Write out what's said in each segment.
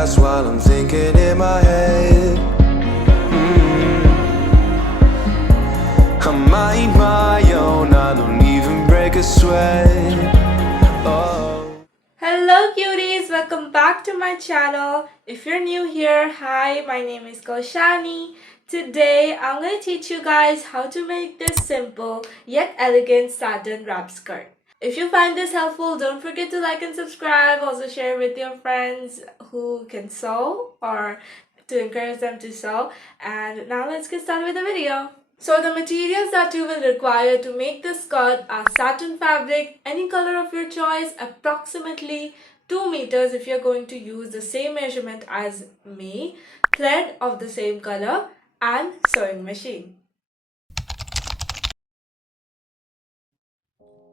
past while I'm thinking in my head. I mind my own, I don't even break a sweat. Oh. Hello cuties, welcome back to my channel. If you're new here, hi, my name is Kaushani. Today I'm going to teach you guys how to make this simple yet elegant satin wrap skirt. If you find this helpful, don't forget to like and subscribe. Also share with your friends who can sew or to encourage them to sew. And now let's get started with the video. So the materials that you will require to make this skirt are satin fabric, any color of your choice, approximately 2 meters if you're going to use the same measurement as me, thread of the same color, and sewing machine.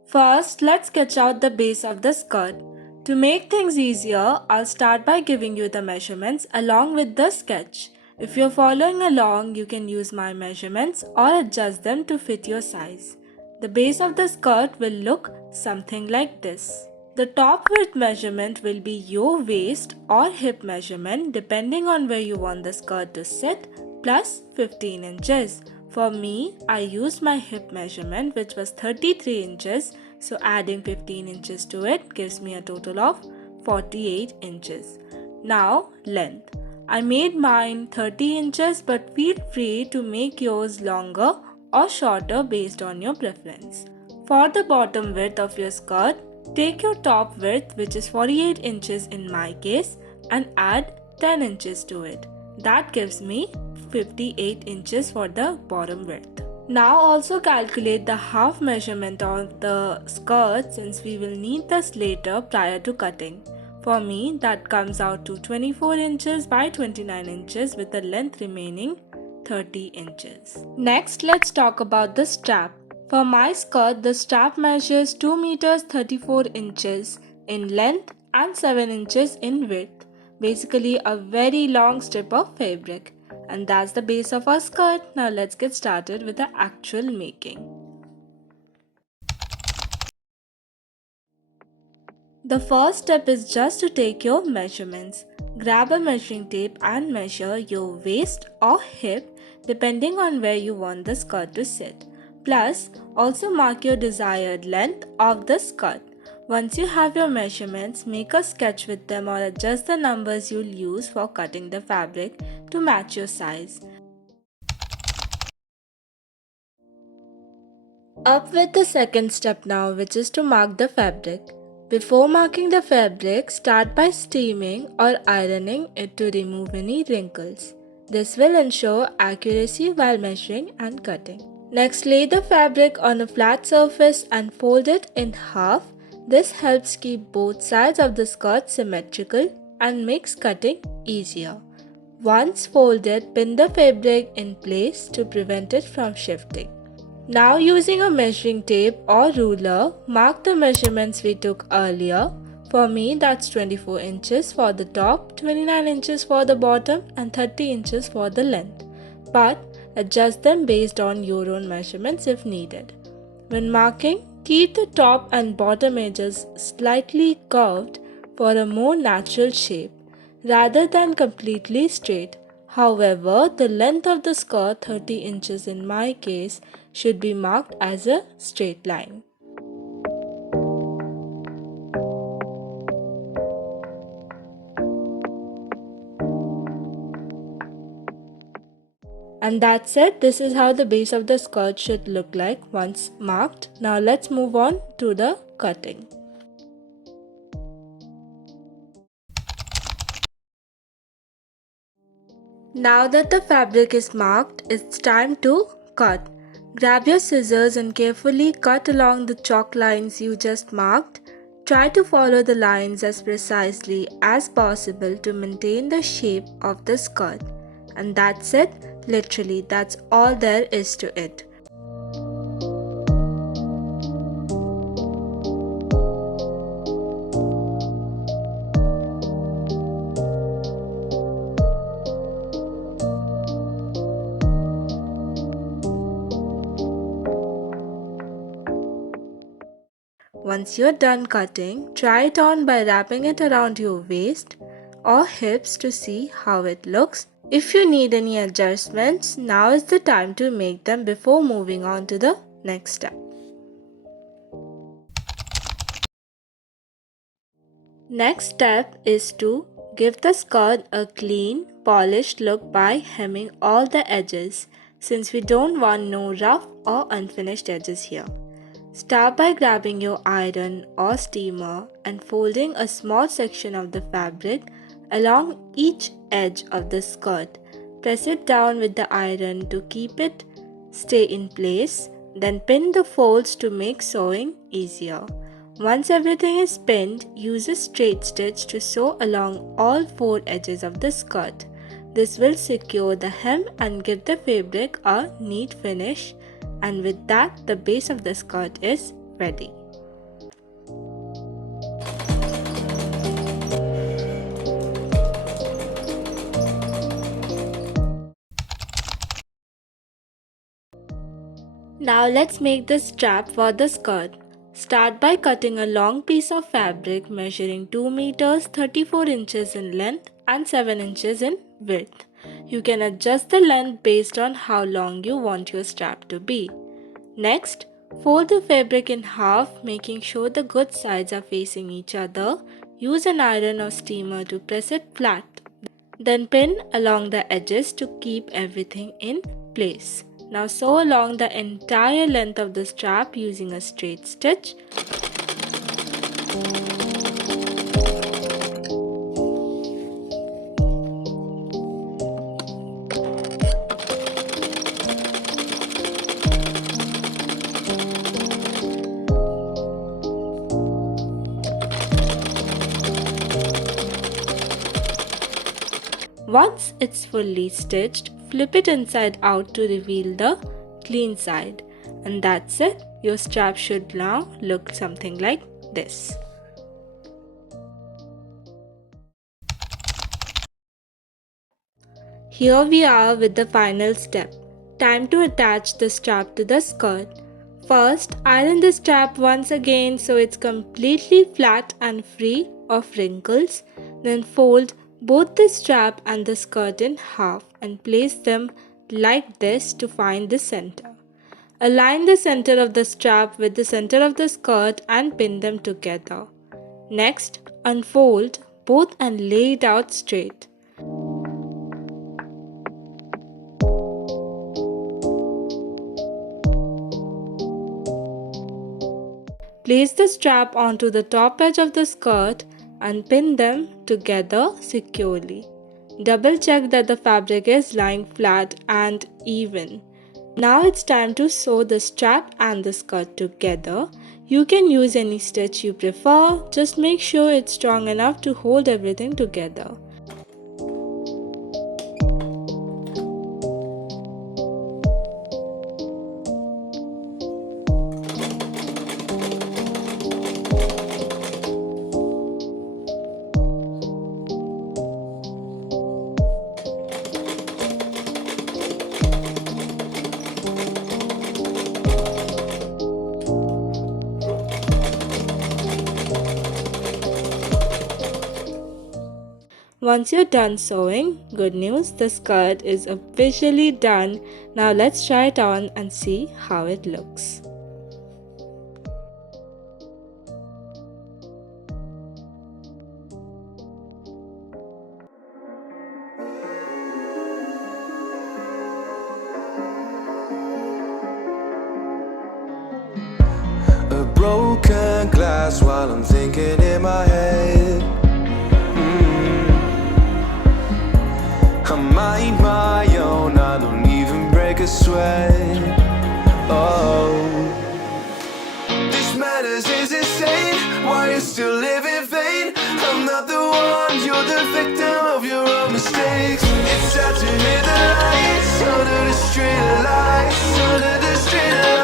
First, let's sketch out the base of the skirt. To make things easier, I'll start by giving you the measurements along with the sketch. If you're following along, you can use my measurements or adjust them to fit your size. The base of the skirt will look something like this. The top width measurement will be your waist or hip measurement depending on where you want the skirt to sit plus 15 inches. For me, I used my hip measurement which was 33 inches, so adding 15 inches to it gives me a total of 48 inches. Now, length. I made mine 30 inches, but feel free to make yours longer or shorter based on your preference. For the bottom width of your skirt, take your top width, which is 48 inches in my case, and add 10 inches to it. That gives me 58 inches for the bottom width. Now also calculate the half measurement of the skirt since we will need this later prior to cutting. For me, that comes out to 24 inches by 29 inches with the length remaining 30 inches. Next, let's talk about the strap. For my skirt, the strap measures 2 meters 34 inches in length and 7 inches in width. Basically a very long strip of fabric. And that's the base of our skirt. Now let's get started with the actual making. The first step is just to take your measurements. Grab a measuring tape and measure your waist or hip depending on where you want the skirt to sit. Plus, also mark your desired length of the skirt. Once you have your measurements, make a sketch with them or adjust the numbers you'll use for cutting the fabric to match your size. Up with the second step now, which is to mark the fabric. Before marking the fabric, start by steaming or ironing it to remove any wrinkles. This will ensure accuracy while measuring and cutting. Next, lay the fabric on a flat surface and fold it in half. This helps keep both sides of the skirt symmetrical and makes cutting easier. Once folded, pin the fabric in place to prevent it from shifting. Now using a measuring tape or ruler, mark the measurements we took earlier. For me, that's 24 inches for the top, 29 inches for the bottom and 30 inches for the length. But adjust them based on your own measurements if needed. When marking, keep the top and bottom edges slightly curved for a more natural shape rather than completely straight. However, the length of the skirt, 30 inches in my case, should be marked as a straight line. And that's it. This is how the base of the skirt should look like once marked. Now let's move on to the cutting. Now that the fabric is marked, it's time to cut. Grab your scissors and carefully cut along the chalk lines you just marked. Try to follow the lines as precisely as possible to maintain the shape of the skirt. And that's it. Literally, that's all there is to it. Once you're done cutting, try it on by wrapping it around your waist. or hips to see how it looks. If you need any adjustments, now is the time to make them before moving on to the next step. Next step is to give the skirt a clean, polished look by hemming all the edges, since we don't want no rough or unfinished edges here. Start by grabbing your iron or steamer and folding a small section of the fabric along each edge of the skirt. Press it down with the iron to keep it stay in place, then pin the folds to make sewing easier. Once everything is pinned, use a straight stitch to sew along all 4 edges of the skirt. This will secure the hem and give the fabric a neat finish, and with that, the base of the skirt is ready. Now let's make the strap for the skirt. Start by cutting a long piece of fabric measuring 2 meters 34 inches in length and 7 inches in width. You can adjust the length based on how long you want your strap to be. Next, fold the fabric in half, making sure the good sides are facing each other. Use an iron or steamer to press it flat. Then pin along the edges to keep everything in place. Now sew along the entire length of the strap using a straight stitch. Once it's fully stitched, flip it inside out to reveal the clean side. And that's it. Your strap should now look something like this. Here we are with the final step. Time to attach the strap to the skirt. First, iron the strap once again so it's completely flat and free of wrinkles. Then fold both the strap and the skirt in half and place them like this to find the center. Align the center of the strap with the center of the skirt and pin them together. Next, unfold both and lay it out straight. Place the strap onto the top edge of the skirt and pin them together securely. Double check that the fabric is lying flat and even. Now it's time to sew the strap and the skirt together. You can use any stitch you prefer, just make sure it's strong enough to hold everything together. Once you're done sewing, good news, the skirt is officially done. Now let's try it on and see how it looks. A broken glass while I'm thinking in my head. I mind my own, I don't even break a sweat. Oh, this madness is insane. Why you still live in vain? I'm not the one, you're the victim of your own mistakes. It's sad to hear the lights under the street lights, under the street lights.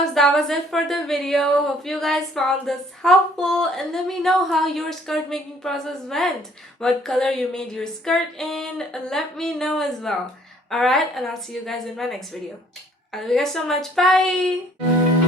loves, that was it for the video. Hope you guys found this helpful, and let me know how your skirt making process went. What color you made your skirt in, let me know as well. Alright, and I'll see you guys in my next video. I love you guys so much. Bye!